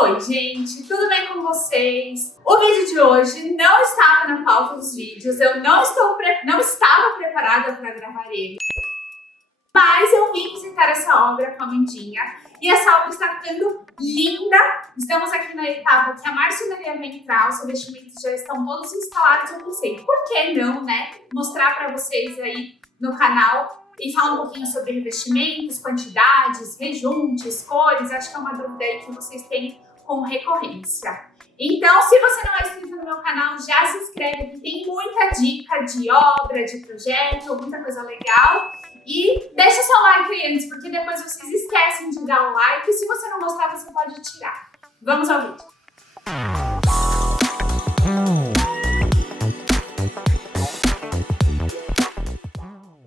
Oi, gente, tudo bem com vocês? O vídeo de hoje não estava na pauta dos vídeos, eu não estava preparada para gravar ele, mas eu vim visitar essa obra com a Amandinha e essa obra está ficando linda. Estamos aqui na etapa que a marcenaria vai entrar, os revestimentos já estão todos instalados. Eu pensei, por que não, né? Mostrar para vocês aí no canal e falar um pouquinho sobre revestimentos, quantidades, rejuntes, cores. Acho que é uma dúvida aí que vocês têm com recorrência. Então, se você não é inscrito no meu canal, já se inscreve, que tem muita dica de obra, de projeto, muita coisa legal. E deixa seu like aí antes, porque depois vocês esquecem de dar o like. E se você não gostar, você pode tirar. Vamos ao vídeo.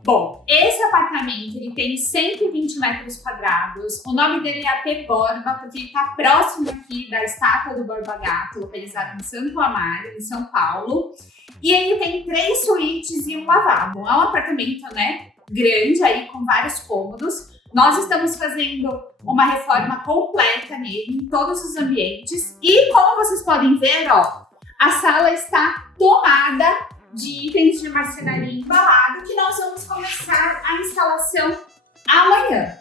Bom, esse apartamento ele tem 120 metros quadrados. O nome dele é AP Borba, porque ele está próximo aqui da estátua do Borba Gato, localizado em Santo Amaro, em São Paulo. E ele tem 3 suítes e um lavabo. É um apartamento, né, grande aí, com vários cômodos. Nós estamos fazendo uma reforma completa nele, em todos os ambientes. E como vocês podem ver, ó, a sala está tomada de itens de marcenaria embalado, que nós vamos começar a instalação amanhã.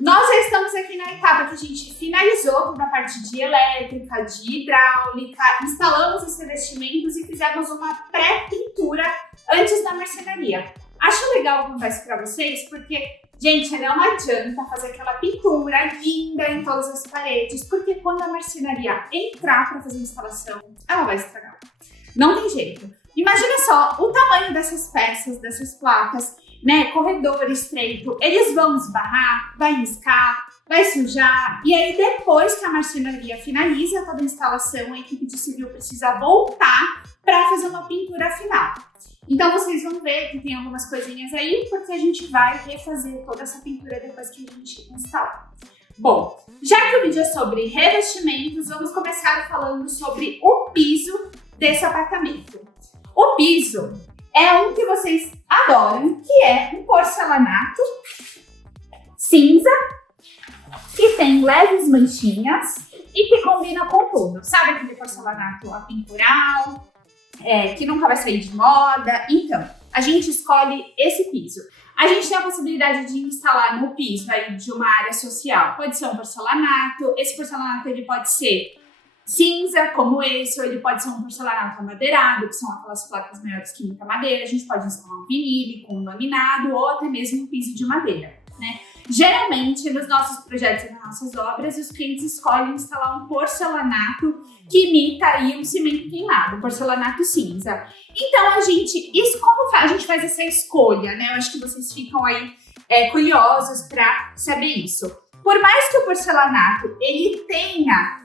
Nós já estamos aqui na etapa que a gente finalizou toda a parte de elétrica, de hidráulica, instalamos os revestimentos e fizemos uma pré-pintura antes da marcenaria. Acho legal contar isso para vocês, porque, gente, não adianta fazer aquela pintura linda em todas as paredes, porque quando a marcenaria entrar para fazer a instalação, ela vai estragar. Não tem jeito. Imagina só o tamanho dessas peças, dessas placas, né? Corredor estreito, eles vão esbarrar, vai riscar, vai sujar. E aí depois que a marcenaria finaliza toda a instalação, a equipe de civil precisa voltar para fazer uma pintura final. Então vocês vão ver que tem algumas coisinhas aí, porque a gente vai refazer toda essa pintura depois que a gente instalar. Bom, já que o vídeo é sobre revestimentos, vamos começar falando sobre o piso desse apartamento. O piso é um que vocês adoram, que é um porcelanato cinza, que tem leves manchinhas e que combina com tudo. Sabe aquele porcelanato apintural, que nunca vai sair de moda? Então, a gente escolhe esse piso. A gente tem a possibilidade de instalar no piso aí de uma área social. Pode ser um porcelanato, esse porcelanato ele pode ser cinza, como esse, ou ele pode ser um porcelanato amadeirado, que são aquelas placas maiores que muita madeira. A gente pode instalar um vinílico, um laminado, ou até mesmo um piso de madeira, né? Geralmente, nos nossos projetos e nas nossas obras, os clientes escolhem instalar um porcelanato que imita aí um cimento queimado, porcelanato cinza. Então, como a gente faz essa escolha, né? Eu acho que vocês ficam aí curiosos para saber isso. Por mais que o porcelanato ele tenha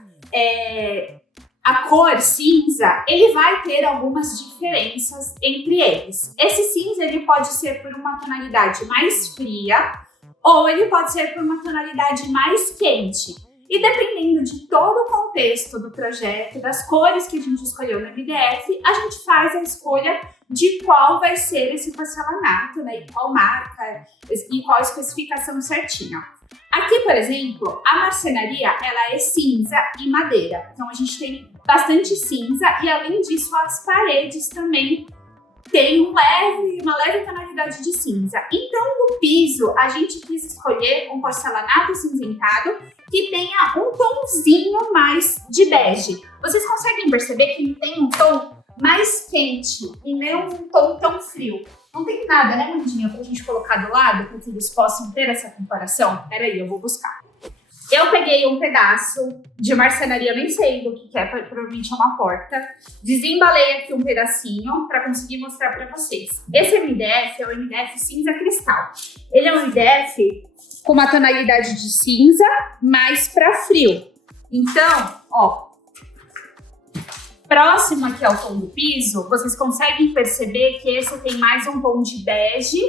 a cor cinza, ele vai ter algumas diferenças entre eles. Esse cinza ele pode ser por uma tonalidade mais fria ou ele pode ser por uma tonalidade mais quente. E dependendo de todo o contexto do projeto, das cores que a gente escolheu no MDF, a gente faz a escolha de qual vai ser esse porcelanato, né? E qual marca e qual a especificação certinha. Aqui, por exemplo, a marcenaria ela é cinza e madeira. Então a gente tem bastante cinza e além disso as paredes também têm uma leve tonalidade de cinza. Então no piso a gente quis escolher um porcelanato cinzentado que tenha um tomzinho mais de bege. Vocês conseguem perceber que ele tem um tom mais quente e não um tom tão frio. Não tem nada, né, Mandinha, pra gente colocar do lado, para que eles possam ter essa comparação? Peraí, eu vou buscar. Eu peguei um pedaço de marcenaria, eu nem sei do que é, provavelmente é uma porta. Desembalei aqui um pedacinho para conseguir mostrar para vocês. Esse MDF é o MDF cinza cristal. Ele é um MDF com uma tonalidade de cinza mais para frio. Então, ó, próximo aqui ao tom do piso, vocês conseguem perceber que esse tem mais um tom de bege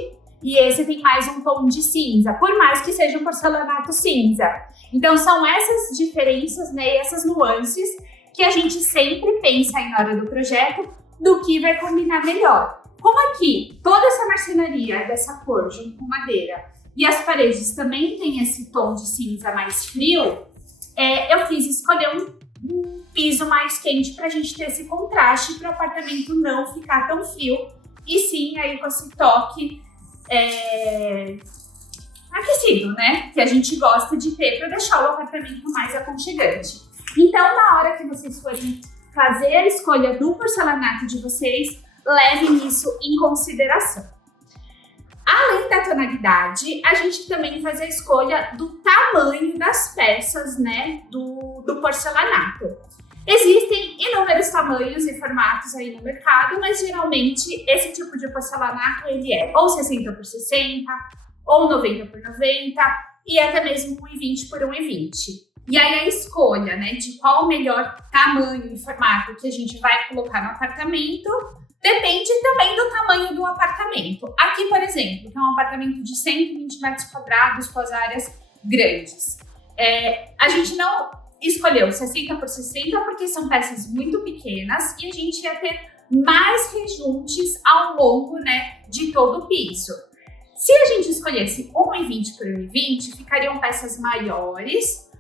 e esse tem mais um tom de cinza, por mais que seja um porcelanato cinza. Então são essas diferenças, né, e essas nuances que a gente sempre pensa aí na hora do projeto do que vai combinar melhor. Como aqui toda essa marcenaria é dessa cor, junto com madeira, e as paredes também têm esse tom de cinza mais frio, eu quis escolher um piso mais quente pra gente ter esse contraste para o apartamento não ficar tão frio e sim aí com esse toque aquecido, né? Que a gente gosta de ter para deixar o apartamento mais aconchegante. Então, na hora que vocês forem fazer a escolha do porcelanato de vocês, levem isso em consideração. Além da tonalidade, a gente também faz a escolha do tamanho das peças, né, do porcelanato. Existem inúmeros tamanhos e formatos aí no mercado, mas geralmente esse tipo de porcelanato ele é ou 60 por 60, ou 90 por 90 e até mesmo 1,20 por 1,20. E aí a escolha, né, de qual o melhor tamanho e formato que a gente vai colocar no apartamento depende também do tamanho do apartamento. Aqui, por exemplo, que é um apartamento de 120 metros quadrados com as áreas grandes. A gente não escolheu 60 por 60 porque são peças muito pequenas e a gente ia ter mais rejuntes ao longo, né, de todo o piso. Se a gente escolhesse 1,20 por 1,20, ficariam peças maiores,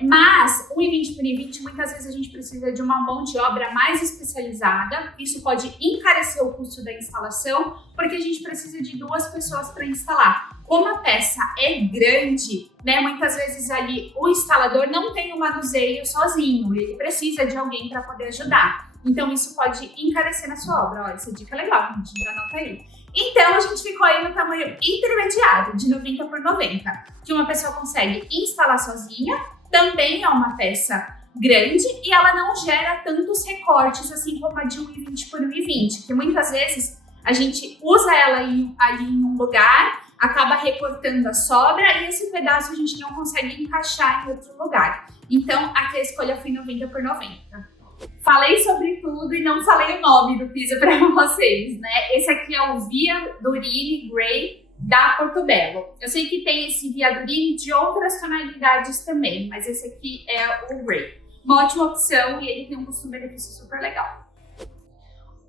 mas 1,20 por 1,20 muitas vezes a gente precisa de uma mão de obra mais especializada. Isso pode encarecer o custo da instalação, porque a gente precisa de 2 pessoas para instalar. Como a peça é grande, né, muitas vezes ali o instalador não tem o manuseio sozinho, ele precisa de alguém para poder ajudar. Então isso pode encarecer na sua obra. Ó, essa dica é legal, a gente já anota aí. Então a gente ficou aí no tamanho intermediário, de 90 por 90, que uma pessoa consegue instalar sozinha. Também é uma peça grande e ela não gera tantos recortes assim como a de 1,20 por 1,20, que muitas vezes a gente usa ela ali em um lugar, acaba recortando a sobra e esse pedaço a gente não consegue encaixar em outro lugar. Então aqui a escolha foi 90 por 90. Falei sobre tudo e não falei o nome do piso para vocês, né? Esse aqui é o Via Durini Grey da Portobello. Eu sei que tem esse Via Durini de outras tonalidades também, mas esse aqui é o Grey. Uma ótima opção e ele tem um custo-benefício super legal.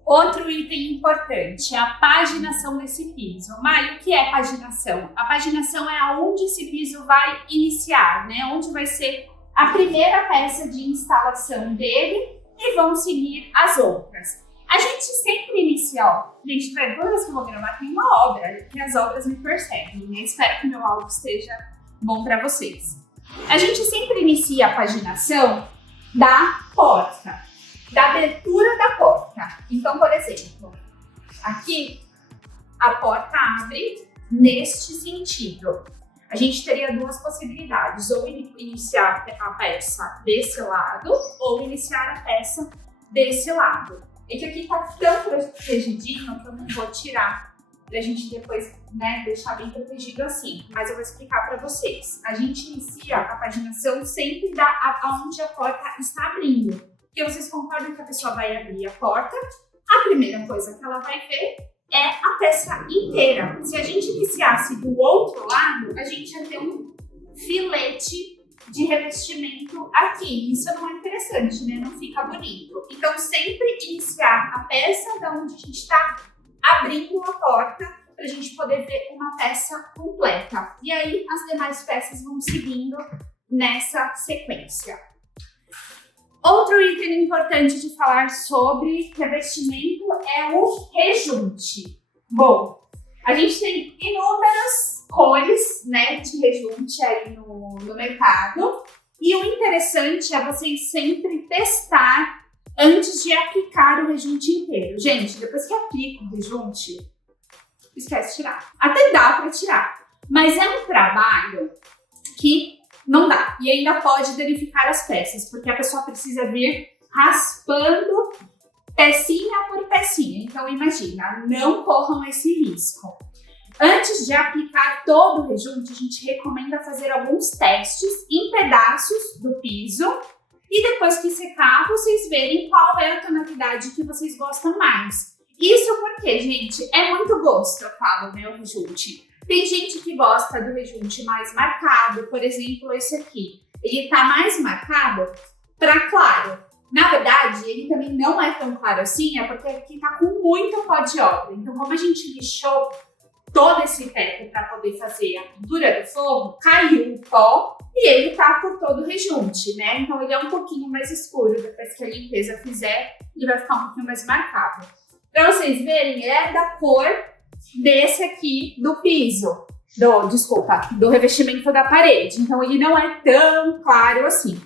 Outro item importante é a paginação desse piso. Mai, o que é paginação? A paginação é aonde esse piso vai iniciar, né? Onde vai ser a primeira peça de instalação dele e vão seguir as outras. A gente sempre inicia, gente, toda vez que eu vou gravar tem uma obra, que as obras me perseguem, né? Espero que meu áudio esteja bom para vocês. A gente sempre inicia a paginação da porta, da abertura da porta. Então, por exemplo, aqui a porta abre neste sentido. A gente teria 2 possibilidades, ou iniciar a peça desse lado, ou iniciar a peça desse lado. É que aqui tá tão protegidinho que eu não vou tirar pra gente depois, né, deixar bem protegido assim. Mas eu vou explicar pra vocês. A gente inicia a paginação sempre aonde a porta está abrindo. Porque vocês concordam que a pessoa vai abrir a porta, a primeira coisa que ela vai ver é a peça inteira. Se a gente iniciasse do outro lado, a gente ia ter um filete de revestimento aqui. Isso não é interessante, né? Não fica bonito. Então, sempre iniciar a peça da onde a gente está abrindo a porta para a gente poder ver uma peça completa. E aí, as demais peças vão seguindo nessa sequência. Outro item importante de falar sobre revestimento é o rejunte. Bom, a gente tem inúmeras cores, né, de rejunte aí no mercado. E o interessante é vocês sempre testar antes de aplicar o rejunte inteiro. Gente, depois que aplica o rejunte, esquece de tirar. Até dá para tirar, mas é um trabalho que não dá. E ainda pode danificar as peças, porque a pessoa precisa vir raspando pecinha por pecinha. Então, imagina, não corram esse risco. Antes de aplicar todo o rejunte, a gente recomenda fazer alguns testes em pedaços do piso e depois que secar, vocês verem qual é a tonalidade que vocês gostam mais. Isso porque, gente, é muito gosto, eu falo, né, o rejunte. Tem gente que gosta do rejunte mais marcado, por exemplo, esse aqui. Ele tá mais marcado para claro. Na verdade, ele também não é tão claro assim, é porque aqui tá com muito pó de obra. Então, como a gente lixou todo esse teto para poder fazer a pintura do forro, caiu o pó e ele tá por todo o rejunte, né? Então ele é um pouquinho mais escuro, depois que a limpeza fizer, ele vai ficar um pouquinho mais marcado. Para vocês verem, ele é da cor desse aqui do piso, do revestimento da parede. Então ele não é tão claro assim.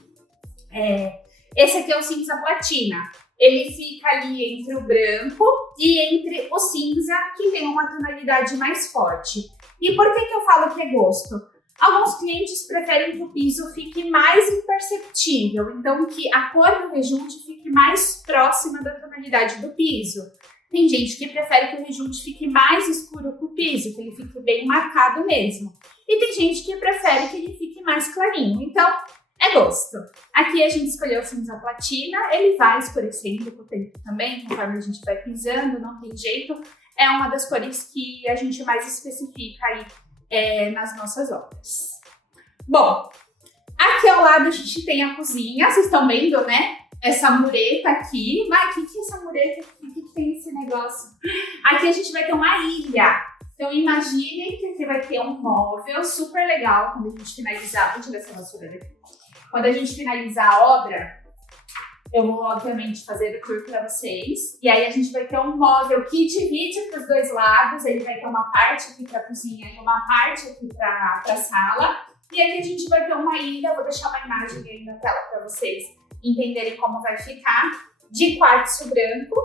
Esse aqui é o cinza platina. Ele fica ali entre o branco e entre o cinza, que tem uma tonalidade mais forte. E por que eu falo que é gosto? Alguns clientes preferem que o piso fique mais imperceptível, então que a cor do rejunte fique mais próxima da tonalidade do piso. Tem gente que prefere que o rejunte fique mais escuro que o piso, que ele fique bem marcado mesmo. E tem gente que prefere que ele fique mais clarinho. Então, é gosto. Aqui a gente escolheu o cinza platina, ele vai escurecendo com o tempo também, conforme a gente vai pisando, não tem jeito. É uma das cores que a gente mais especifica aí nas nossas obras. Bom, aqui ao lado a gente tem a cozinha, vocês estão vendo, né? Essa mureta aqui. Mas o que é essa mureta? O que tem esse negócio? Aqui a gente vai ter uma ilha. Então imaginem que aqui vai ter um móvel super legal quando a gente finalizar. Vou tirar essa vassoura daqui. Quando a gente finalizar a obra, eu vou obviamente fazer o tour para vocês. E aí a gente vai ter um móvel que divide para os dois lados. Ele vai ter uma parte aqui para a cozinha e uma parte aqui para a sala. E aqui a gente vai ter uma ilha. Vou deixar uma imagem aí na tela para vocês entenderem como vai ficar. De quartzo branco,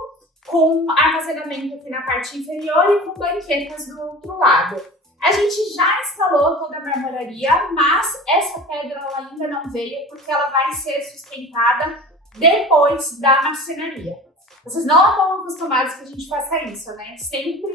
com armazenamento aqui na parte inferior e com banquetas do outro lado. A gente já instalou toda a marmoraria, mas essa pedra ela ainda não veio porque ela vai ser sustentada depois da marcenaria. Vocês não estão acostumados que a gente faça isso, né? Sempre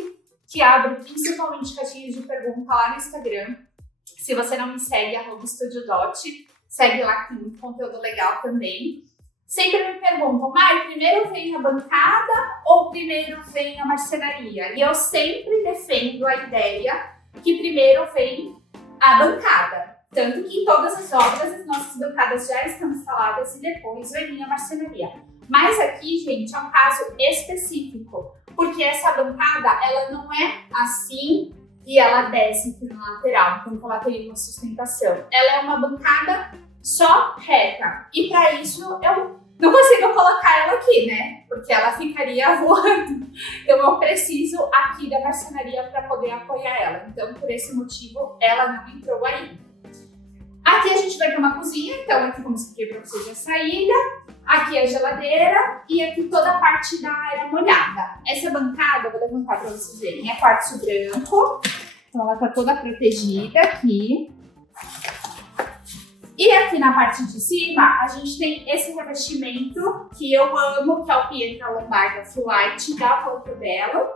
que abro, principalmente caixinhas de pergunta lá no Instagram, se você não me segue, @StudioDot, segue lá que tem muito conteúdo legal também. Sempre me perguntam, Mai, primeiro vem a bancada ou primeiro vem a marcenaria? E eu sempre defendo a ideia que primeiro vem a bancada. Tanto que em todas as obras as nossas bancadas já estão instaladas e depois vai vir a marcenaria. Mas aqui, gente, é um caso específico, porque essa bancada, ela não é assim e ela desce aqui na lateral, então ela teria uma sustentação. Ela é uma bancada só reta. E para isso eu não consigo colocar ela aqui, né? Porque ela ficaria voando. Então eu preciso aqui da marcenaria para poder apoiar ela. Então, por esse motivo, ela não entrou aí. Aqui a gente vai ter uma cozinha. Então, aqui como eu expliquei para vocês a saída. Aqui a geladeira e aqui toda a parte da área molhada. Essa bancada, eu vou levantar para vocês verem, é quartzo branco. Então ela tá toda protegida aqui. E aqui na parte de cima, a gente tem esse revestimento que eu amo, que é o Pietra Lombarda Full White da Porto Belo,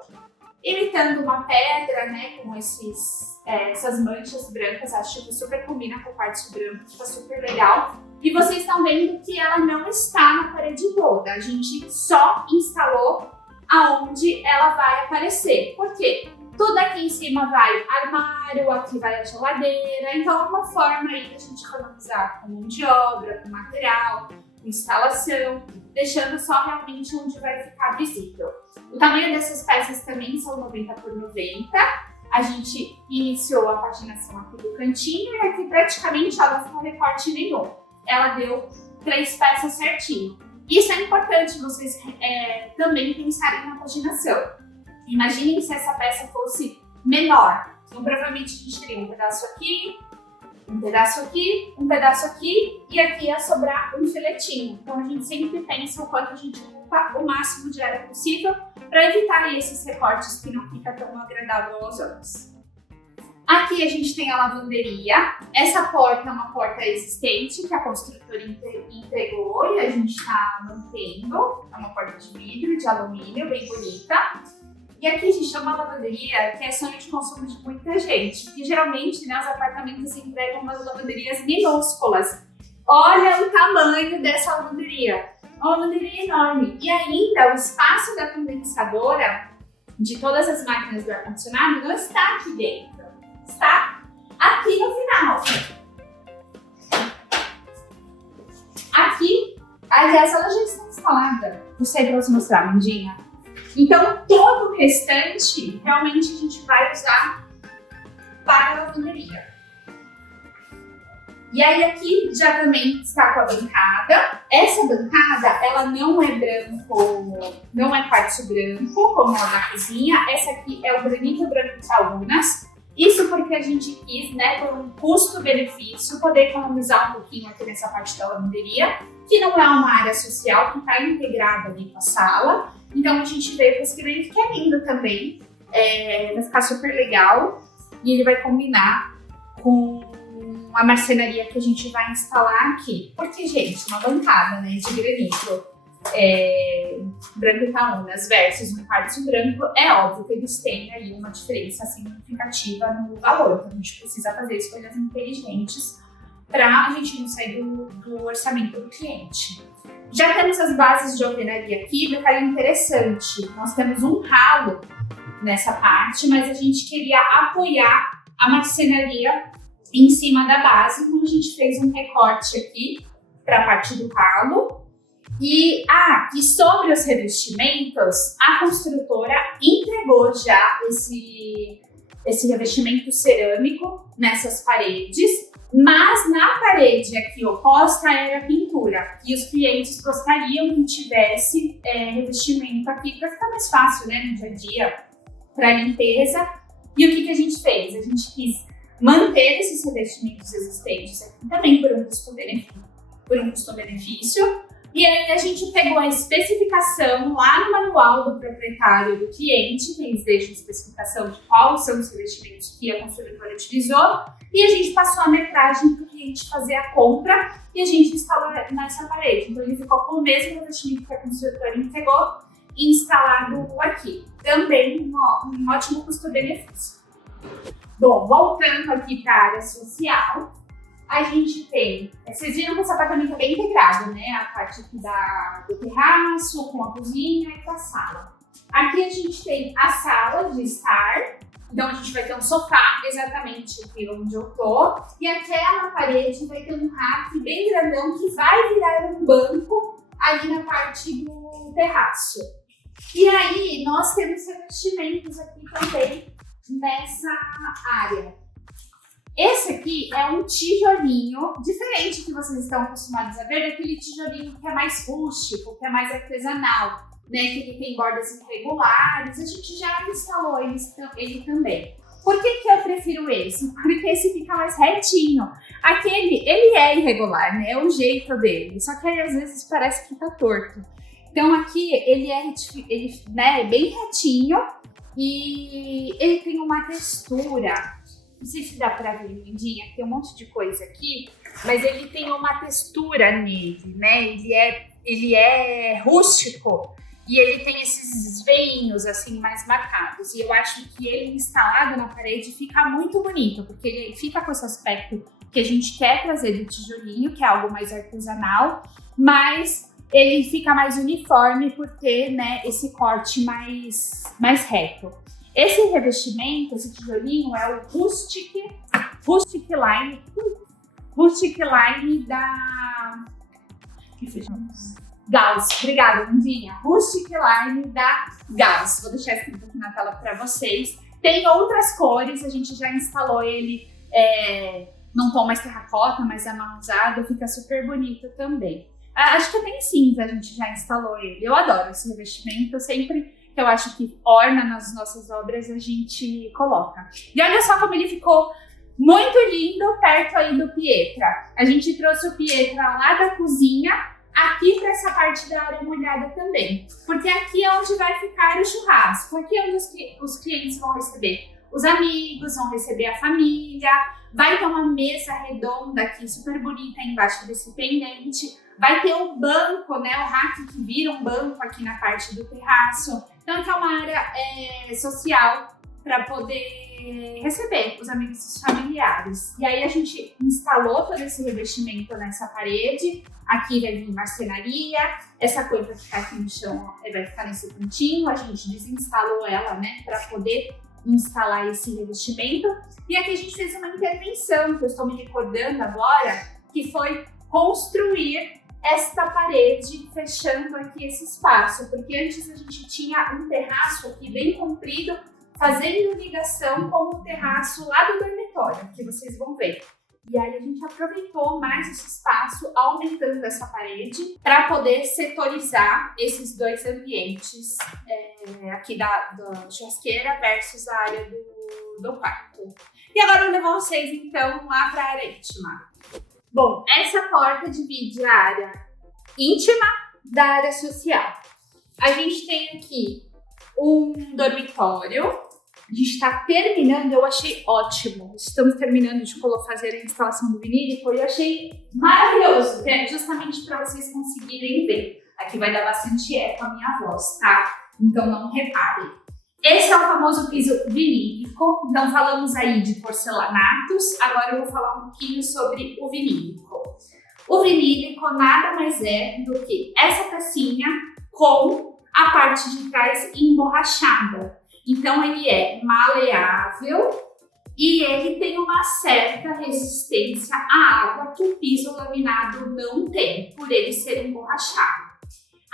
imitando uma pedra, né, com essas manchas brancas. Acho que super combina com o quartzo branco, fica super legal. E vocês estão vendo que ela não está na parede toda, a gente só instalou aonde ela vai aparecer. Por quê? Tudo aqui em cima vai armário, aqui vai a geladeira, então é uma forma aí da gente economizar com mão de obra, com material, com instalação, deixando só realmente onde vai ficar visível. O tamanho dessas peças também são 90 por 90. A gente iniciou a paginação aqui do cantinho e aqui praticamente ela não ficou recorte nenhum. Ela deu 3 peças certinho. Isso é importante vocês também pensarem na paginação. Imaginem se essa peça fosse menor. Então, provavelmente a gente teria um pedaço aqui, um pedaço aqui, um pedaço aqui e aqui ia sobrar um filetinho. Então, a gente sempre pensa o quanto a gente ocupa o máximo de área possível para evitar esses recortes que não fica tão agradável aos olhos. Aqui a gente tem a lavanderia. Essa porta é uma porta existente que a construtora entregou e a gente está mantendo. É uma porta de vidro, de alumínio, bem bonita. E aqui a gente chama uma lavanderia que é sonho de consumo de muita gente, porque geralmente, né, os apartamentos entregam umas lavanderias minúsculas. Olha o tamanho dessa lavanderia, uma lavanderia enorme. E ainda o espaço da condensadora de todas as máquinas do ar-condicionado não está aqui dentro, está aqui no final. Aqui, aliás, ela já está instalada. Vou sair para você mostrar, Mandinha. Então, todo o restante, realmente a gente vai usar para a lavanderia. E aí aqui já também está com a bancada. Essa bancada, ela não é branco, não é quartzo branco, como a da cozinha. Essa aqui é o granito branco Itaúnas. Isso porque a gente quis, né, por um custo-benefício, poder economizar um pouquinho aqui nessa parte da lavanderia, que não é uma área social, que está integrada ali com a sala. Então a gente veio com esse granito, que é lindo também. Vai ficar super legal. E ele vai combinar com a marcenaria que a gente vai instalar aqui. Porque, gente, uma bancada, né, de granito branco Itaúnas versus um quartzo branco, é óbvio que eles têm aí uma diferença significativa no valor. Então a gente precisa fazer escolhas inteligentes para a gente não sair do orçamento do cliente. Já temos as bases de alvenaria aqui, detalhe interessante. Nós temos um ralo nessa parte, mas a gente queria apoiar a marcenaria em cima da base, então a gente fez um recorte aqui para a parte do ralo. E sobre os revestimentos, a construtora entregou já esse revestimento cerâmico nessas paredes, mas na parede aqui oposta era pintura. E os clientes gostariam que tivesse revestimento aqui para ficar mais fácil, né, no dia a dia, para limpeza. E o que a gente fez? A gente quis manter esses revestimentos existentes aqui também por um custo-benefício. E aí a gente pegou a especificação lá no manual do proprietário do cliente, que eles deixam a especificação de quais são os revestimentos que a construtora utilizou, e a gente passou a metragem para o cliente fazer a compra e a gente instalou nessa parede. Então ele ficou com o mesmo revestimento que a construtora entregou instalado aqui. Também um ótimo custo-benefício. Bom, voltando aqui para a área social, a gente tem, vocês viram que esse apartamento é bem integrado, né? A parte aqui do terraço, com a cozinha e com a sala. Aqui a gente tem a sala de estar, então a gente vai ter um sofá exatamente aqui onde eu tô, e aquela parede vai ter um rack bem grandão que vai virar um banco ali na parte do terraço. E aí nós temos revestimentos aqui também nessa área. Esse aqui é um tijolinho diferente que vocês estão acostumados a ver, daquele tijolinho que é mais rústico, que é mais artesanal, né? Que ele tem bordas irregulares. A gente já instalou ele também. Por que eu prefiro esse? Porque esse fica mais retinho. Aquele, ele é irregular, né? É o jeito dele. Só que aí, às vezes parece que tá torto. Então aqui ele é bem retinho e ele tem uma textura. Não sei se dá pra ver, lindinha, tem um monte de coisa aqui, mas ele tem uma textura nele, né? Ele é rústico e ele tem esses veinhos assim mais marcados. E eu acho que ele instalado na parede fica muito bonito, porque ele fica com esse aspecto que a gente quer trazer do tijolinho, que é algo mais artesanal, mas ele fica mais uniforme por ter, né, esse corte mais reto. Esse revestimento, esse tijolinho, é o Rustic Line da Gauss. Obrigada, Lindinha. Rustic Line da Gauss. Vou deixar escrito aqui na tela para vocês. Tem outras cores, a gente já instalou ele num tom mais terracota, mais amarronzado, fica super bonito também. Acho que até em cinza a gente já instalou ele. Eu adoro esse revestimento, sempre que eu acho que orna nas nossas obras a gente coloca. E olha só como ele ficou muito lindo perto aí do Pietra. A gente trouxe o Pietra lá da cozinha aqui para essa parte da área molhada também. Porque aqui é onde vai ficar o churrasco. Aqui é onde os clientes vão receber os amigos, vão receber a família. Vai ter uma mesa redonda aqui, super bonita embaixo desse pendente. Vai ter um banco, né? O rack que vira um banco aqui na parte do terraço. Então, é uma área social para poder receber os amigos e os familiares. E aí, a gente instalou todo esse revestimento nessa parede. Aqui vai vir marcenaria. Essa coisa que está aqui no chão vai ficar nesse cantinho. A gente desinstalou ela, né? Para poder instalar esse revestimento. E aqui a gente fez uma intervenção, que eu estou me recordando agora, que foi construir esta parede fechando aqui esse espaço, porque antes a gente tinha um terraço aqui bem comprido fazendo ligação com o terraço lá do dormitório, que vocês vão ver. E aí a gente aproveitou mais esse espaço, aumentando essa parede, para poder setorizar esses dois ambientes aqui da churrasqueira versus a área do quarto. E agora eu levo vocês então lá para a área íntima. Bom, essa porta divide a área íntima da área social. A gente tem aqui um dormitório. A gente está terminando, eu achei ótimo. Estamos terminando de fazer a instalação do vinílico e eu achei maravilhoso, que é justamente para vocês conseguirem ver. Aqui vai dar bastante eco a minha voz, tá? Então não reparem. Esse é o famoso piso vinílico. Então falamos aí de porcelanatos, agora eu vou falar um pouquinho sobre o vinílico. O vinílico nada mais é do que essa pecinha com a parte de trás emborrachada. Então ele é maleável e ele tem uma certa resistência à água que o piso laminado não tem, por ele ser emborrachado.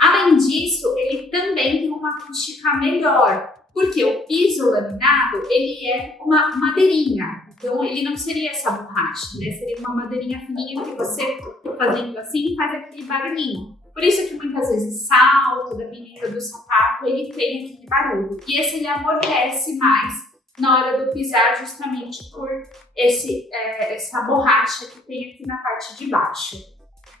Além disso, ele também tem uma acústica melhor, porque o piso laminado ele é uma madeirinha. Então ele não seria essa borracha, né? Seria uma madeirinha fininha que você fazendo assim faz aquele barulhinho. Por isso que muitas vezes salto, dependendo do sapato, ele tem aquele barulho. E esse ele amortece mais na hora do pisar, justamente por essa borracha que tem aqui na parte de baixo.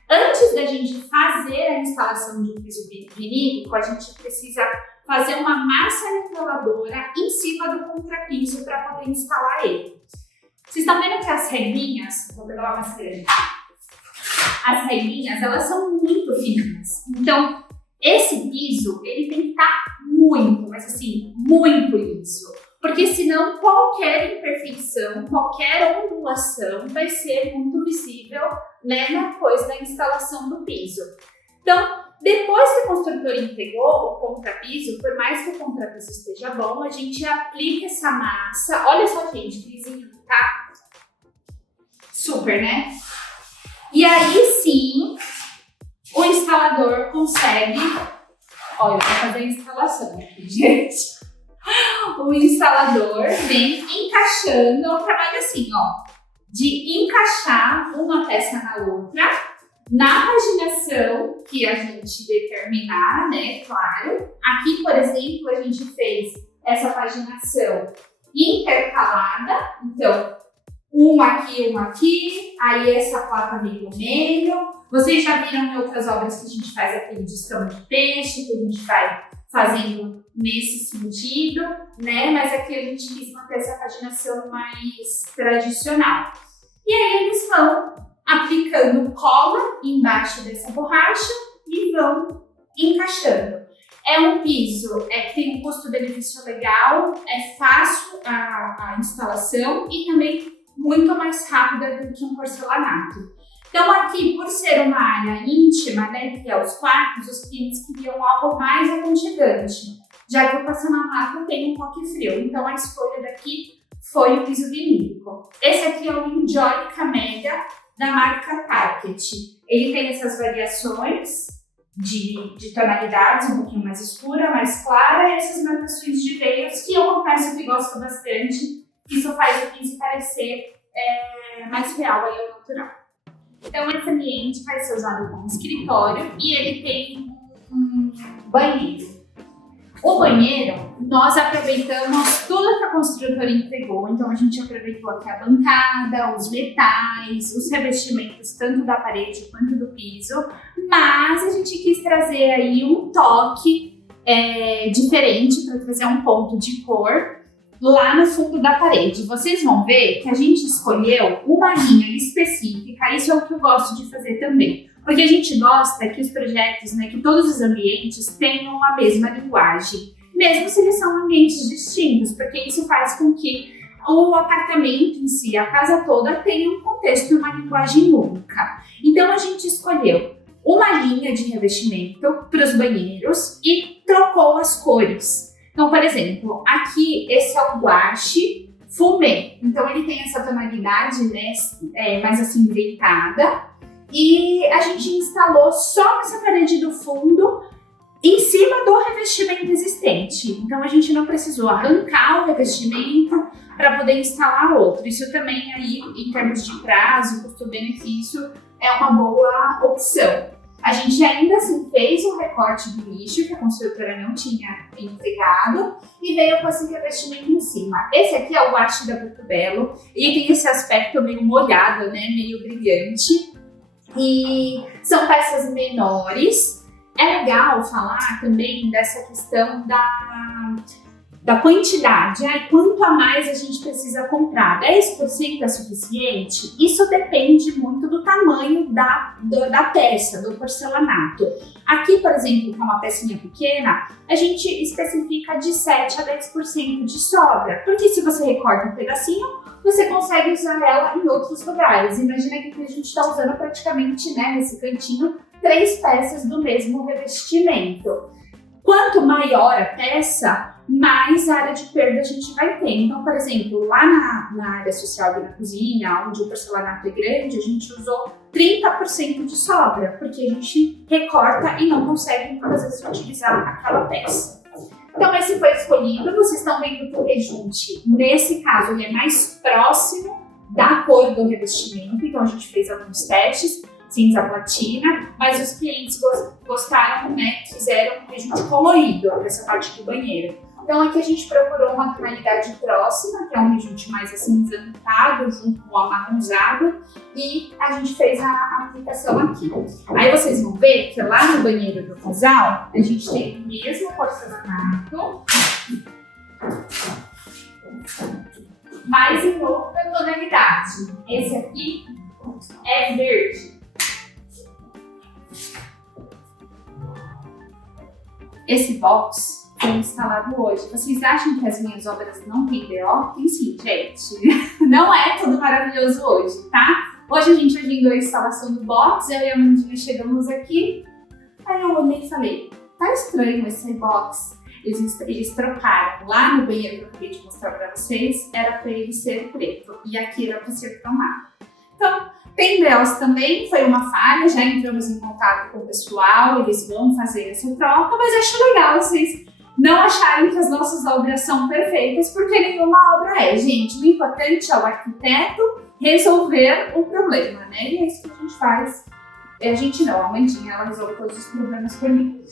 Antes da gente fazer a instalação de um piso vinílico, a gente precisa fazer uma massa niveladora em cima do contrapiso para poder instalar ele. Vocês estão vendo que as regrinhas, vou pegar uma mais grande. As regrinhas, elas são muito fininhas. Então, esse piso, ele tem que estar muito, mas assim, muito liso. Porque senão qualquer imperfeição, qualquer ondulação vai ser muito visível, né, depois da instalação do piso. Então, depois que o construtor entregou o contrapiso, por mais que o contrapiso esteja bom, a gente aplica essa massa. Olha só, gente, que lisinho, tá? Super, né? E aí sim, o instalador consegue... Olha, eu vou fazer a instalação aqui, gente. O instalador vem encaixando, é um trabalho assim, ó, de encaixar uma peça na outra, na paginação que a gente determinar, né, claro. Aqui, por exemplo, a gente fez essa paginação intercalada, então, uma aqui, aí essa placa vem no meio. Vocês já viram em outras obras que a gente faz aquele de escama de peixe, que a gente vai fazendo nesse sentido, né? Mas aqui a gente quis manter essa paginação mais tradicional. E aí eles vão aplicando cola embaixo dessa borracha e vão encaixando. É um piso que tem um custo-benefício legal, é fácil a instalação e também muito mais rápida do que um porcelanato. Então aqui, por ser uma área íntima, né, que é os quartos, os clientes queriam algo mais aconchegante, já que o porcelanato tem um toque frio. Então a escolha daqui foi o piso vinílico. Esse aqui é o Enjoy Camellia da marca Target. Ele tem essas variações de tonalidades, um pouquinho mais escura, mais clara, e essas marcações de veios que eu confesso que gosto bastante. Isso faz o piso parecer mais real e natural. Então esse ambiente vai ser usado como escritório e ele tem um banheiro. O banheiro, nós aproveitamos tudo que a construtora entregou, então a gente aproveitou aqui a bancada, os metais, os revestimentos tanto da parede quanto do piso, mas a gente quis trazer aí um toque diferente para trazer um ponto de cor lá no fundo da parede. Vocês vão ver que a gente escolheu uma linha específica, isso é o que eu gosto de fazer também. Porque a gente gosta que os projetos, né, que todos os ambientes tenham a mesma linguagem, mesmo se eles são ambientes distintos, porque isso faz com que o apartamento em si, a casa toda, tenha um contexto e uma linguagem única. Então a gente escolheu uma linha de revestimento para os banheiros e trocou as cores. Então, por exemplo, aqui esse é o guache fumê. Então ele tem essa tonalidade, né, mais acinzentada. E a gente instalou só nessa parede do fundo em cima do revestimento existente. Então a gente não precisou arrancar o revestimento para poder instalar outro. Isso também aí, em termos de prazo, custo-benefício, é uma boa opção. A gente ainda assim fez o recorte do lixo que a construtora não tinha entregado e veio com esse revestimento em cima. Esse aqui é o guache da Portobello e tem esse aspecto meio molhado, né, meio brilhante. E são peças menores. É legal falar também dessa questão da quantidade. Quanto a mais a gente precisa comprar? 10% é suficiente? Isso depende muito do tamanho da peça, do porcelanato. Aqui, por exemplo, que é uma pecinha pequena, a gente especifica de 7 a 10% de sobra. Porque se você recorta um pedacinho, você consegue usar ela em outros lugares. Imagina que aqui a gente está usando praticamente, né, nesse cantinho, 3 peças do mesmo revestimento. Quanto maior a peça, mais área de perda a gente vai ter. Então, por exemplo, lá na área social e na cozinha, onde o porcelanato é grande, a gente usou 30% de sobra, porque a gente recorta e não consegue muitas vezes utilizar aquela peça. Então, esse foi escolhido. Vocês estão vendo que o rejunte, nesse caso, ele é mais próximo da cor do revestimento. Então, a gente fez alguns testes, cinza platina, mas os clientes gostaram, né, quiseram um rejunte colorido, nessa parte do banheiro. Então aqui a gente procurou uma tonalidade próxima, que é um rejunte mais acinzentado, junto com o amarronzado, e a gente fez a aplicação aqui. Aí vocês vão ver que lá no banheiro do casal, a gente tem o mesmo porcelanato, mas em outra tonalidade. Esse aqui é verde. Esse box foi instalado hoje. Vocês acham que as minhas obras não têm BO? Tem sim, gente. Não é tudo maravilhoso hoje, tá? Hoje a gente agendou a instalação do box, eu e a Mandinha chegamos aqui. Aí eu olhei e falei, tá estranho esse box. Eles trocaram lá no banheiro que eu acabei de mostrar pra vocês, era pra ele ser preto. E aqui era pra ser cromado. Então, tem BOs também, foi uma falha, já entramos em contato com o pessoal, eles vão fazer essa troca, mas acho legal vocês não acharem que as nossas obras são perfeitas, porque nenhuma obra é, gente. O importante é o arquiteto resolver o problema, né? E é isso que a gente faz. A gente não, a Mandinha, ela resolve todos os problemas por mim.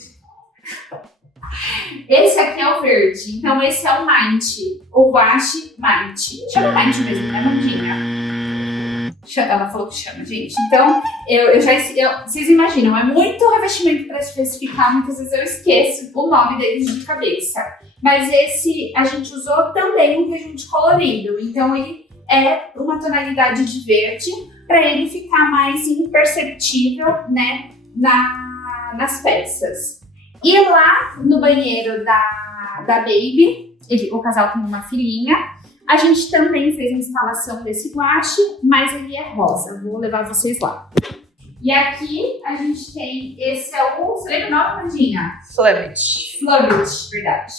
Esse aqui é o verde, então esse é o Mind, o guache Mind. Chama Mind mesmo, né, Mandinha? Ela falou que chama, gente. Então, vocês imaginam, é muito revestimento para especificar, muitas vezes eu esqueço o nome deles de cabeça. Mas esse, a gente usou também um rejunte colorido, então ele é uma tonalidade de verde, para ele ficar mais imperceptível, né, nas peças. E lá no banheiro da Baby, o casal tem uma filhinha, a gente também fez a instalação desse guache, mas ele é rosa. Vou levar vocês lá. E aqui a gente tem, esse é o, você lembra o nome, Mandinha? Flumit. Flumit, verdade.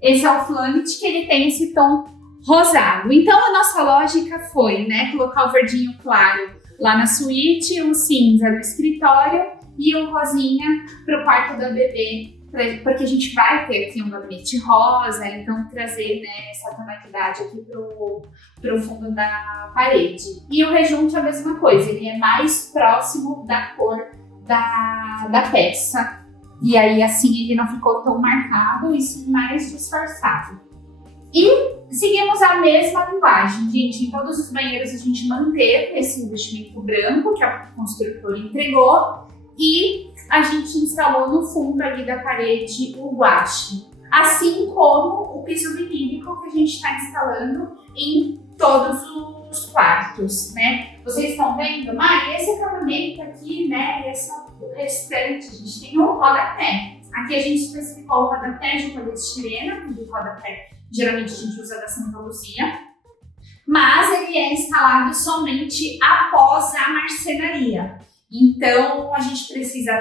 Esse é o Flumit, que ele tem esse tom rosado. Então a nossa lógica foi, né, colocar o verdinho claro lá na suíte, o cinza no escritório e o rosinha para o quarto da bebê. Porque a gente vai ter aqui um gabinete rosa, então trazer, né, essa tonalidade aqui pro fundo da parede. E o rejunte é a mesma coisa, ele é mais próximo da cor da peça. E aí assim ele não ficou tão marcado e sim mais disfarçado. E seguimos a mesma linguagem, gente. Em todos os banheiros a gente manteve esse revestimento branco que a construtora entregou. E a gente instalou no fundo ali da parede o guache, assim como o piso vinílico que a gente está instalando em todos os quartos, né? Vocês estão vendo? Mas esse acabamento aqui, né? Esse restante, a gente tem um rodapé. Aqui a gente especificou o rodapé de poliestireno, porque o rodapé geralmente a gente usa da Santa Luzia, mas ele é instalado somente após a marcenaria. Então, a gente precisa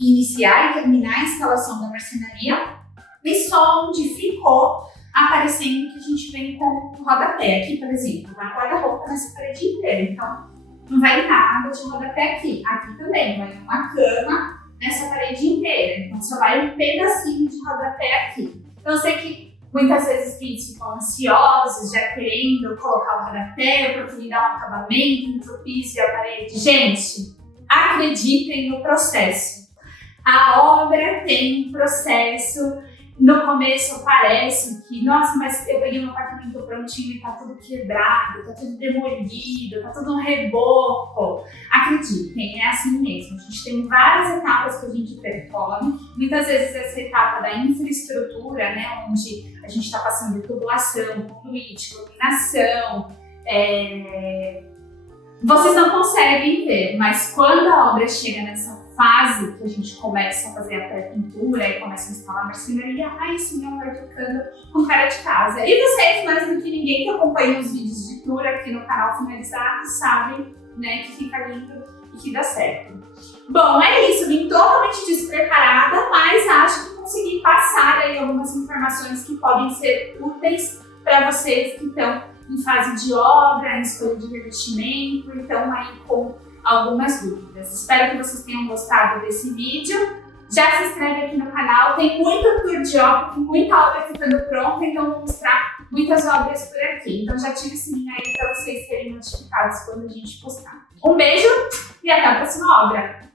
iniciar e terminar a instalação da marcenaria e só onde ficou aparecendo que a gente vem com o rodapé. Aqui, por exemplo, vai guarda-roupa nessa parede inteira, então não vai nada de rodapé aqui. Aqui também vai uma cama nessa parede inteira. só vai um pedacinho de rodapé aqui. Então eu sei que muitas vezes os clientes ficam ansiosos, já querendo colocar o rodapé, porque ele dá um acabamento entre o piso e a parede. Gente, acreditem no processo. A obra tem um processo. No começo parece que, nossa, mas eu peguei um apartamento prontinho e tá tudo quebrado, tá tudo demolido, tá tudo um reboco. Acreditem, é assim mesmo. A gente tem várias etapas que a gente percorre. Muitas vezes essa etapa da infraestrutura, né, onde a gente está passando de tubulação, conduíte, iluminação, vocês não conseguem ver, mas quando a obra chega nessa fase que a gente começa a fazer a pré-pintura e começa a instalar a marcenaria, aí sim vai ficando com cara de casa. E vocês, mais do que ninguém que acompanha os vídeos de tour aqui no canal Finalizado, sabem, né, que fica lindo e que dá certo. Bom, é isso, vim totalmente despreparada, mas acho que consegui passar aí algumas informações que podem ser úteis para vocês que estão em fase de obra, em escolha de revestimento, então aí com algumas dúvidas. Espero que vocês tenham gostado desse vídeo. Já se inscreve aqui no canal, tem muito tour de obra, tem muita obra ficando pronta, então vou mostrar muitas obras por aqui. Então já ative o sininho aí para vocês serem notificados quando a gente postar. Um beijo e até a próxima obra!